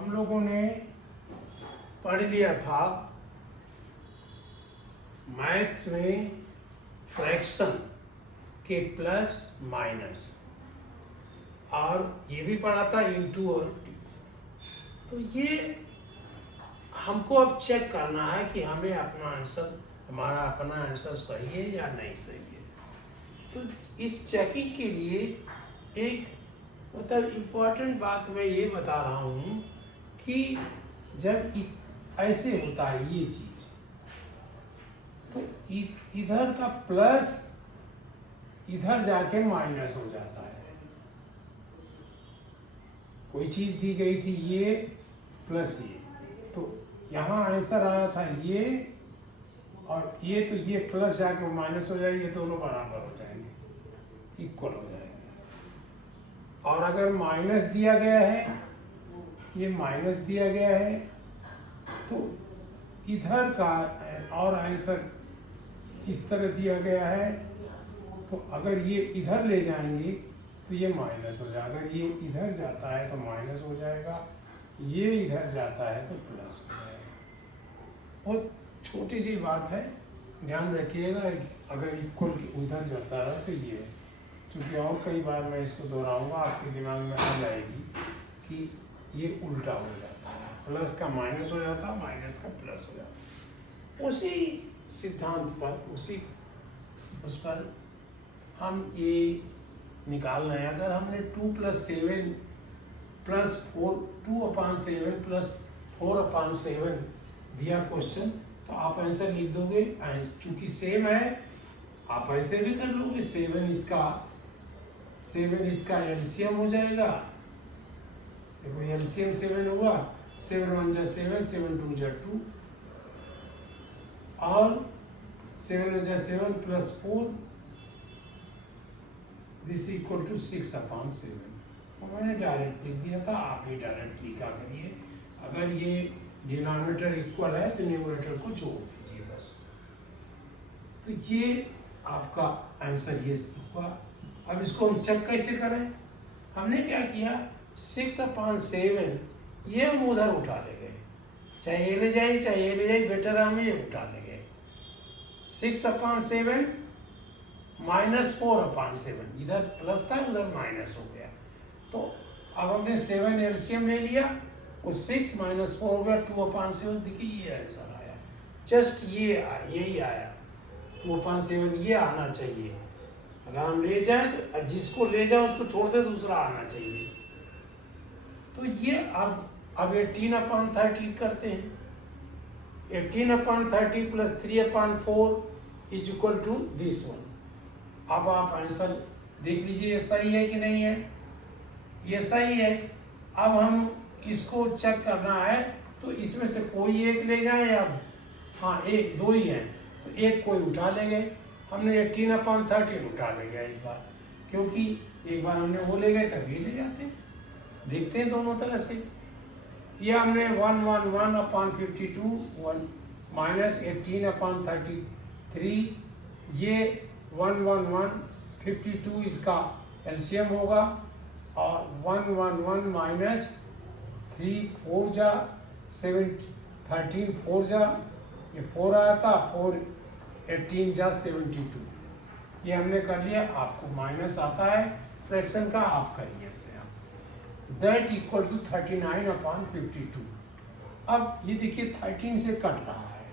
हम लोगों ने पढ़ लिया था मैथ्स में फ्रैक्शन के प्लस माइनस, और ये भी पढ़ा था इंटू और डी। तो ये हमको अब चेक करना है कि हमें हमारा अपना आंसर सही है या नहीं सही है। तो इस चेकिंग के लिए एक मतलब इम्पोर्टेंट बात मैं ये बता रहा हूँ कि जब ऐसे होता है ये चीज, तो इधर का प्लस इधर जाके माइनस हो जाता है। कोई चीज दी गई थी ये प्लस ये, तो यहाँ आंसर आया था ये, और ये तो ये प्लस जाके माइनस हो जाएगी, ये दोनों बराबर हो जाएंगे, इक्वल हो जाएंगे। और अगर माइनस दिया गया है, ये माइनस दिया गया है, तो इधर का और आंसर इस तरह दिया गया है, तो अगर ये इधर ले जाएंगे तो ये माइनस हो जाएगा, अगर ये इधर जाता है तो माइनस हो जाएगा, ये इधर जाता है तो प्लस हो जाएगा। बहुत छोटी सी बात है, ध्यान रखिएगा। अगर इक्वल उधर जाता है तो ये, क्योंकि और कई बार मैं इसको दोहराऊंगा, आपके दिमाग में आ जाएगी कि ये उल्टा हो जाता है, प्लस का माइनस हो जाता है, माइनस का प्लस हो जाता है। उसी सिद्धांत पर उस पर हम ये निकाल रहे हैं। अगर हमने 2 + 7 + 4 2/7 + 4/7 दिया क्वेश्चन, तो आप आंसर लिख दोगे। चूंकि सेम है आप ऐसे भी कर लोगे, 7 इसका एलसीएम हो जाएगा। देखो एलसीएम 7 होगा, 7 × 1 = 7, 7 × 2 = 2, और 7 × 7 + 4 दिस इक्वल टू 6/7। वो मैंने डायरेक्ट लिख दिया था, आप भी डायरेक्ट लिखा करिए। अगर ये डिनोमिनेटर इक्वल है तो न्यूमरेटर को जोड़ दीजिए बस। तो ये आपका आंसर ये हुआ। अब इसको हम चेक कैसे करें? हमने क्या किया, 6/7 ये हम उधर उठा ले गए, चाहे ये ले जाए चाहे ये ले जाए, बेटर हम ये उठा ले गए। 6/7 -4/7, इधर प्लस था उधर माइनस हो गया। तो अब हमने 7 एलसीएम ले लिया, वो 6 - 4 हो गया, 2/7। देखिए ये आंसर आया, जस्ट यही आया 2/7, ये आना चाहिए। अगर हम ले जाए तो जिसको ले जाए उसको छोड़ दे, दूसरा आना चाहिए। तो ये अब 18/30 करते हैं। 18/30 + 3/4 = दिस वन। अब आप आंसर देख लीजिए सही है कि नहीं है। ये सही है। अब हम इसको चेक करना है, तो इसमें से कोई एक ले जाए या हाँ एक दो ही है, तो एक कोई उठा ले गए। हमने 18/30 उठा ले गया इस बार, क्योंकि एक बार हमने वो ले गए तब ये ले जाते हैं। देखते हैं दोनों तरह से। ये हमने 111/52 -18/33, ये 111/52 इसका एलसीएम होगा, और 111 - 3 4 जा 7 13 4 जा, ये 4 आया था, 4 18 जा 72। ये हमने कर लिया। आपको माइनस आता है फ्रैक्शन का, आप करिए अपने आप। That equal to 39/52। अब ये देखिए 13 से कट रहा है,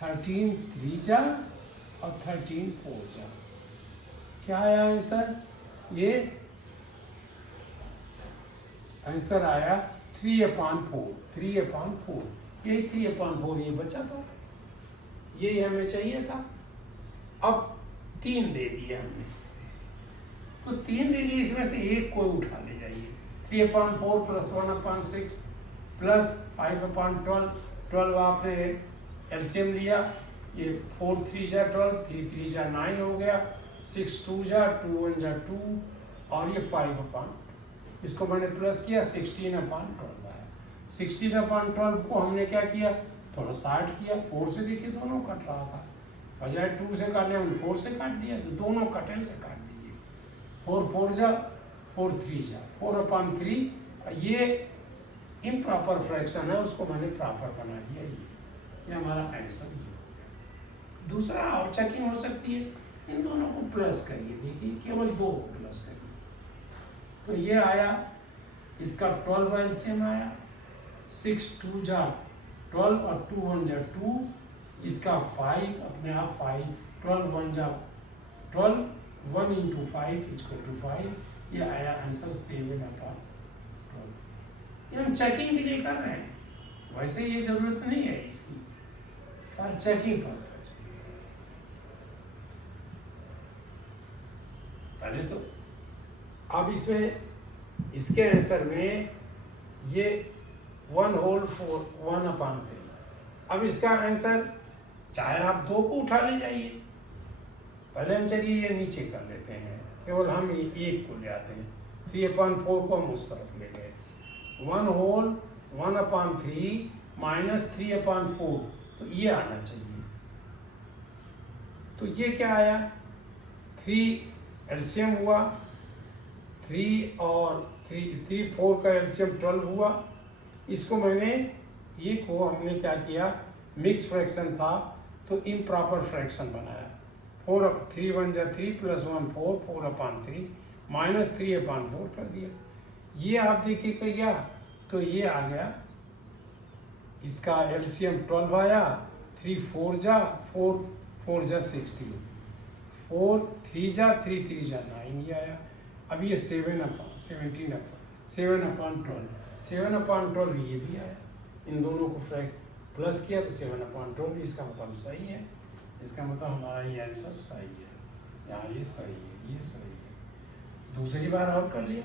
13 3 जा और 13 4 जा। क्या आया आंसर? ये आंसर आया 3/4। 3/4, यही 3/4 ये बचा था, यही हमें चाहिए था। अब 3 दे दिए हमने, तो 3 दे दिए, इसमें से एक कोई उठा ले जाइए। 3/4 + 1/6 + 5/12। 12 आपने एलसीएम लिया, ये 4 3 जा 12, 3 3 जा 9 हो गया, 6 2 जा 2 1 जा 2, और ये 5/12। इसको मैंने प्लस किया, 16/12 आया। 16/12 को हमने क्या किया, थोड़ा साइड किया। 4 से देखिए दोनों कट रहा था, बजाय 2 से काटने हमने 4 से काट दिया, तो दोनों कटे से काट दीजिए। 4 4 जा 4 3 जा 4/3। ये इम्प्रॉपर फ्रैक्शन है उसको मैंने प्रॉपर बना दिया। ये हमारा आंसर ये हो गया। दूसरा और चेकिंग हो सकती है, इन दोनों को प्लस करिए, देखिए केवल 2 को प्लस करिए तो ये आया, इसका 12 एलसीएम आया, 6 2 जा 12 और 2 1 जा 2, इसका 5 अपने आप 5, 12 1 जा 12, 1 into 5 = 5, ये आया आंसर 7/12। ये हम चेकिंग के लिए कर रहे हैं, वैसे ये जरूरत नहीं है इसकी, फॉर चेकिंग पर्पज। पहले तो अब इसमें इसके आंसर में ये 1/4 अब इसका आंसर चाहे आप 2 को उठा ले जाइए, पहले हम चलिए ये नीचे कर लेते हैं, केवल हम 1 को ले आते हैं, 3/4 को हम उस तरफ ले गए, 1/3 - 3/4 तो ये आना चाहिए। तो ये क्या आया, 3 एलसीएम हुआ, 3 और 3 4 का एलसीएम 12 हुआ। इसको मैंने ये को हमने क्या किया, मिक्स फ्रैक्शन था तो इम्प्रॉपर फ्रैक्शन बनाया, 3 1 जा 3 + 1 4, 4/3 - 3/4 कर दिया। ये आप देखिए कि क्या, तो ये आ गया, इसका एलसीएम 12 आया, 3 4 जा 4 4 जा 16, 4 3 जा 3 3 जा 9 ये आया। अब ये 7/12 ये भी आया, इन दोनों को प्लस किया तो 7/12, इसका मतलब सही है, इसका मतलब हमारा ये आंसर सही है, यहाँ ये सही है, ये सही है। दूसरी बार और कर लिया,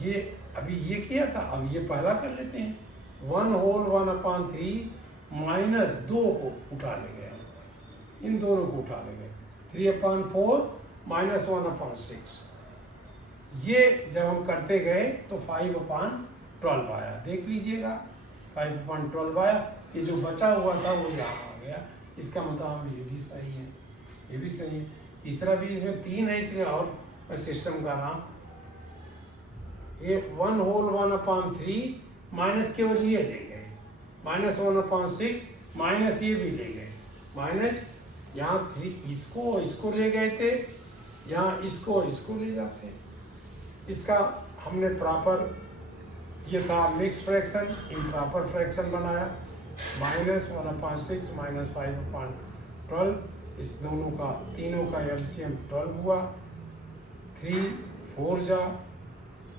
ये अभी ये किया था, अब ये पहला कर लेते हैं, 1/1/3 - 2 को उठा ले गए, इन दोनों को उठा ले गए, 3/4 - 1/6। ये जब हम करते गए तो 5/12 आया, देख लीजिएगा 5/12 आया, ये जो बचा हुआ था वो यहाँ आ गया, इसका मतलब हम ये भी सही है, ये भी सही है। तीसरा भी, इसमें 3 है इसलिए और सिस्टम का नाम, ये 1/1/3 माइनस केवल ये ले गए, -1/6 माइनस ये भी ले गए, माइनस यहाँ 3 इसको ले गए थे, यहाँ इसको ले जाते, इसका हमने प्रॉपर, ये था मिक्स फ्रैक्शन, इम्प्रॉपर फ्रैक्शन बनाया, -1/6 - 5/12, इस दोनों का तीनों का एलसीएम 12 हुआ, 3 4 जा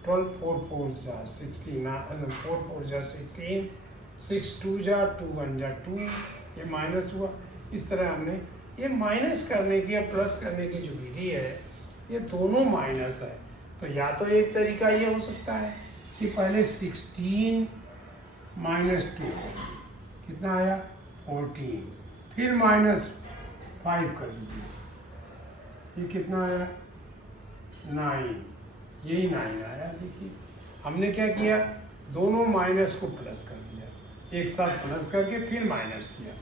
12, 4 4 जा 16, 4 4 जा 16, 6 2 जा 2 1 जा 2, ये माइनस हुआ। इस तरह हमने ये माइनस करने की या प्लस करने की जो विधि है, ये दोनों माइनस है। तो या तो एक तरीका ये हो सकता है कि पहले 16 - 2 कितना आया 14, फिर -5 कर लीजिए, ये कितना आया 9, यही 9 आया। देखिए हमने क्या किया, दोनों माइनस को प्लस कर दिया, एक साथ प्लस करके फिर माइनस किया,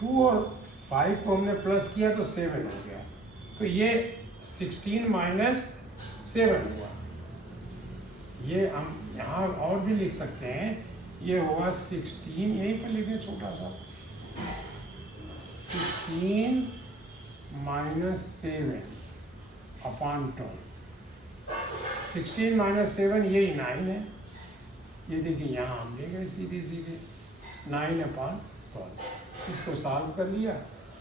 2 और 5 को हमने प्लस किया तो 7 हो गया, तो ये 16 - 7 हुआ। ये हम यहाँ और भी लिख सकते हैं, ये होगा 16, यहीं पर लिखें छोटा सा, 16 - 7/12, 16 - 7 यही 9 है, ये देखिए यहाँ हम ले गए सीधे 9/12, इसको सॉल्व कर लिया,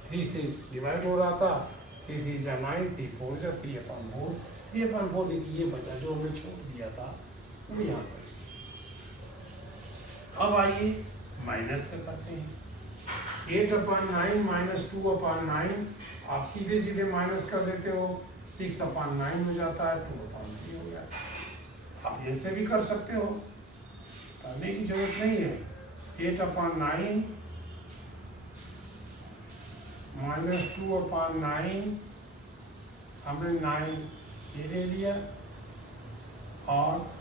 3 से डिवाइड हो रहा था, 3 3 जा 9, 3 4 जा 3/4, 3/4 देखिए ये बचा जो हमने छोड़ दिया था वो यहाँ पर। अब आइए माइनस का करते हैं, 8/9 - 2/9, आप सीधे सीधे माइनस कर देते हो, 6/9 हो जाता है, 2/3 हो जाता है। आप ऐसे भी कर सकते हो, करने की जरूरत नहीं है, 8/9 - 2/9, हमने 9 ये ले लिया और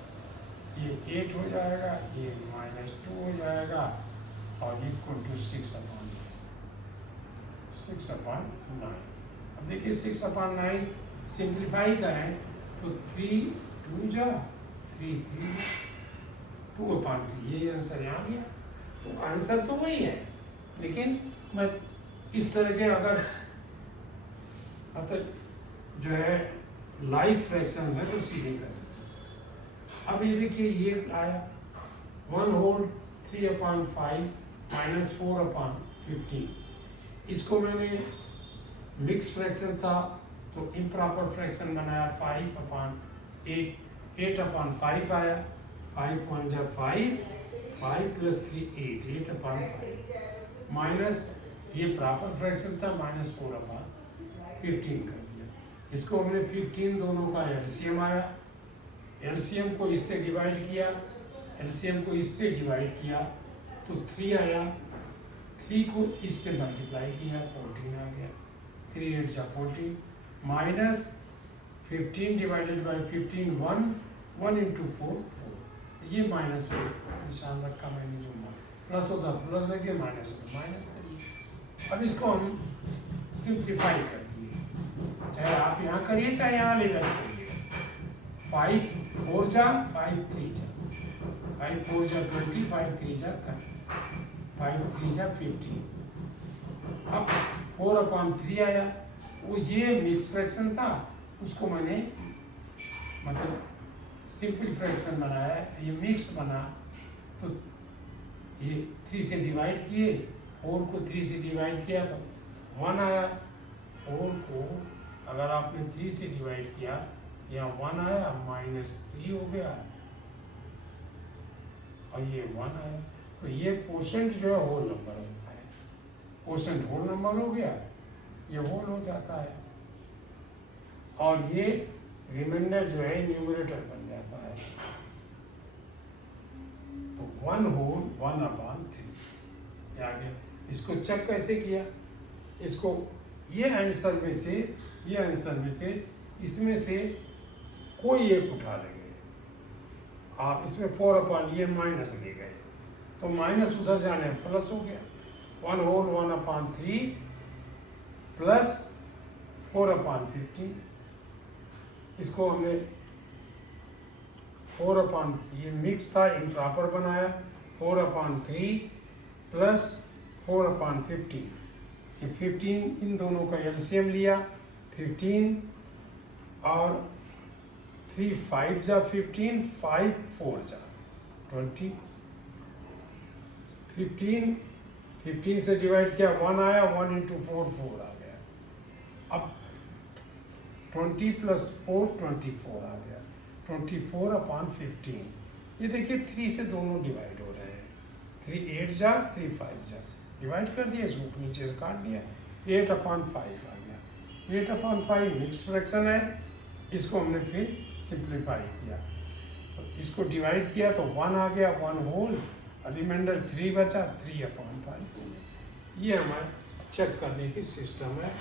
ये 8 हो जाएगा, ये -2 हो जाएगा और इक्वल टू 6/9। अब देखिए 6/9 सिंप्लीफाई करें तो 3 2 जा 3 3, 2/3, ये आंसर यहाँ गया। तो आंसर तो वही है, लेकिन मैं इस तरह के अगर मतलब जो है लाइक फ्रैक्शन है तो सीधे कर दीजिए। अब ये देखिए ये आया 1/3/5 माइनस 4/15। इसको मैंने मिक्स फ्रैक्शन था तो इम्प्रॉपर फ्रैक्शन बनाया 5/8, 8/5 आया। 5 1 जा 5, 5 + 3 8, 8/5 माइनस ये प्रॉपर फ्रैक्शन था -4/15 कर दिया। इसको हमने 15 दोनों का एलसीएम आया, एलसीएम को इससे डिवाइड किया, एलसीएम को इससे डिवाइड किया तो 3 आया। 3 को इससे मल्टीप्लाई किया 14 आ गया। 3 8 जा 14 माइनस 15 डिवाइडेड बाई 15 1, 1 × 4 4। ये माइनस में निशान रखा मैंने, जो प्लस होता प्लस लगे, माइनस होता माइनस करिए। अब इसको हम सिंप्लीफाई कर दिए, चाहे आप यहाँ करिए चाहे यहाँ ले जाकर करिए। 5 4 जा 5 3 जा 5 4 जा 20, 5 3 जा 30, 5 3 जा 15। अब 4/3 आया, वो ये मिक्स फ्रैक्शन था, उसको मैंने मतलब सिंपल फ्रैक्शन बनाया, ये मिक्स बना तो ये 3 से डिवाइड किए, 4 को 3 से डिवाइड किया तो 1 आया। 4 को अगर आपने 3 से डिवाइड किया, यहाँ 1 आया, -3 हो गया और ये 1 आया। तो ये कोशेंट जो है होल नंबर होता है, कोशेंट होल नंबर हो गया, ये होल हो जाता है और ये रिमाइंडर जो है न्यूमरेटर बन जाता है। तो 1 होल 1/3 आ गया। इसको चेक कैसे किया, इसको ये आंसर में से इसमें से कोई एक उठा लेंगे आप। इसमें 4/, ये माइनस ले गए तो माइनस उधर जाने प्लस हो गया। 1 होल 1/3 प्लस 4/15। इसको हमने 4/, ये मिक्स था इम्प्रॉपर बनाया, 4/3 प्लस 4/15। ये 15 इन दोनों का एलसीएम लिया, 15 और 3 5 जा 15, 5 4 जा 20। 15 से डिवाइड किया 1 आया, 1 × 4 4 आ गया। अब 20 + 4 24 आ गया, 24/15। ये देखिए 3 से दोनों डिवाइड हो रहे हैं, 3 8 जा 3 5 जा डिवाइड कर दिया, इसको नीचे से काट दिया, 8/5 आ गया। 8/5 मिक्स फ्रैक्शन है, इसको हमने फिर सिंप्लीफाई किया, तो इसको डिवाइड किया तो 1 आ गया, 1 होल, रिमाइंडर 3 बचा, 3/5। ये हमारे चेक करने की सिस्टम है।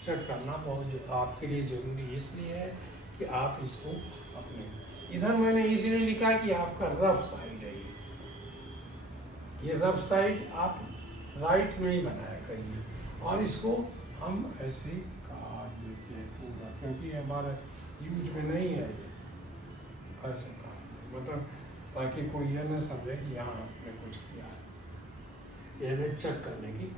चेक करना बहुत आपके लिए ज़रूरी इसलिए है कि आप इसको अपने, इधर मैंने इसलिए लिखा कि आपका रफ साइड है ये रफ साइड आप राइट में ही बनाया करिए, और इसको हम ऐसे काट देते हैं पूरा, क्योंकि हमारा यूज में नहीं है ये, ऐसे काट मतलब ताकि कोई यह न समझे कि यहाँ आपने कुछ किया है। यह चेक करने की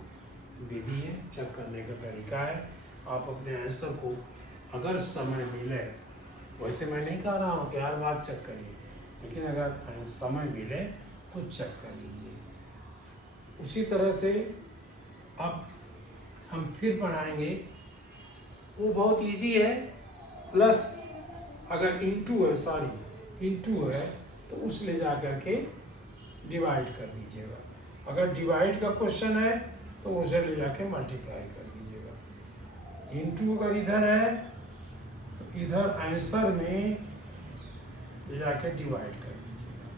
विधि है, चेक करने का तरीका है। आप अपने आंसर को अगर समय मिले, वैसे मैं नहीं कह रहा हूँ कि हर बार चेक करिए, लेकिन अगर समय मिले तो चेक कर लीजिए। उसी तरह से अब हम फिर बनाएंगे, वो बहुत इजी है। प्लस अगर इंटू है तो उस ले जा कर के डिवाइड कर दीजिएगा। अगर डिवाइड का क्वेश्चन है तो उसे ले जाके मल्टीप्लाई कर दीजिएगा। इंटू अगर इधर है तो इधर आंसर में ले जाके डिवाइड कर दीजिएगा।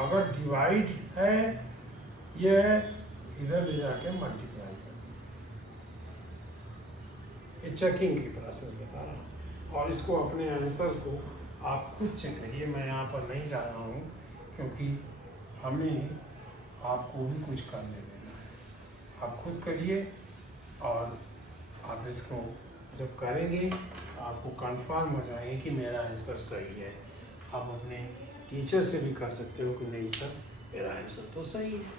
अगर डिवाइड है ये इधर ले जाके मल्टीप्लाई कर दीजिएगा। ये चेकिंग की प्रोसेस बता रहा हूँ, और इसको अपने आंसर को आप खुद चेक करिए। मैं यहाँ पर नहीं जा रहा हूँ क्योंकि हमें आपको भी कुछ करने देना है। आप खुद करिए, और आप इसको जब करेंगे आपको कंफर्म हो जाएंगे कि मेरा आंसर सही है। आप अपने टीचर से भी कर सकते हो कि नहीं सर मेरा आंसर तो सही है।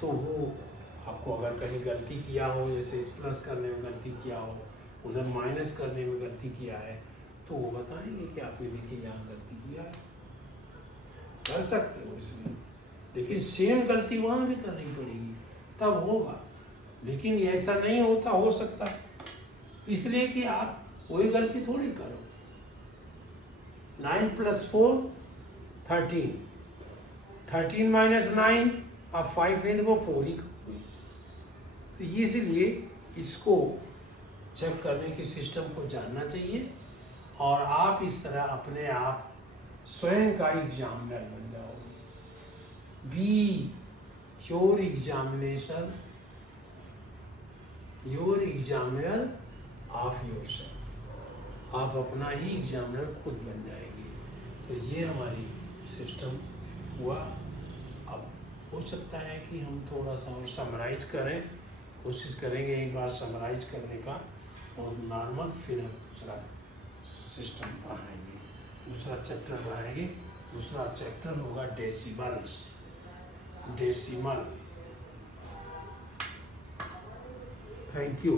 तो वो आपको अगर कहीं गलती किया हो, जैसे इस प्लस करने में गलती किया हो, उधर माइनस करने में गलती किया है, तो वो बताएंगे कि आपने देखिए यहाँ गलती किया है, कर सकते हो इसमें, लेकिन सेम गलती वहाँ भी करनी पड़ेगी तब होगा। लेकिन ऐसा नहीं होता, हो सकता इसलिए कि आप वही गलती थोड़ी करोगे। 9 + 4 13, 13 - 9 आप 5 है तो वो 4 ही करोगे। तो इसलिए इसको चेक करने के सिस्टम को जानना चाहिए और आप इस तरह अपने आप स्वयं का एग्जामिनर बन जाओगे। Be your examination, your examiner of yourself. आप अपना ही एग्जामिनर खुद बन जाएंगे। तो ये हमारी सिस्टम हुआ। अब हो सकता है कि हम थोड़ा सा और समराइज करें, कोशिश करेंगे एक बार समराइज करने का और नॉर्मल, फिर हम दूसरा सिस्टम पढ़ाएंगे, दूसरा चैप्टर पढ़ाएंगे। दूसरा चैप्टर होगा डेसिमल्स, डेसिमल। Thank you.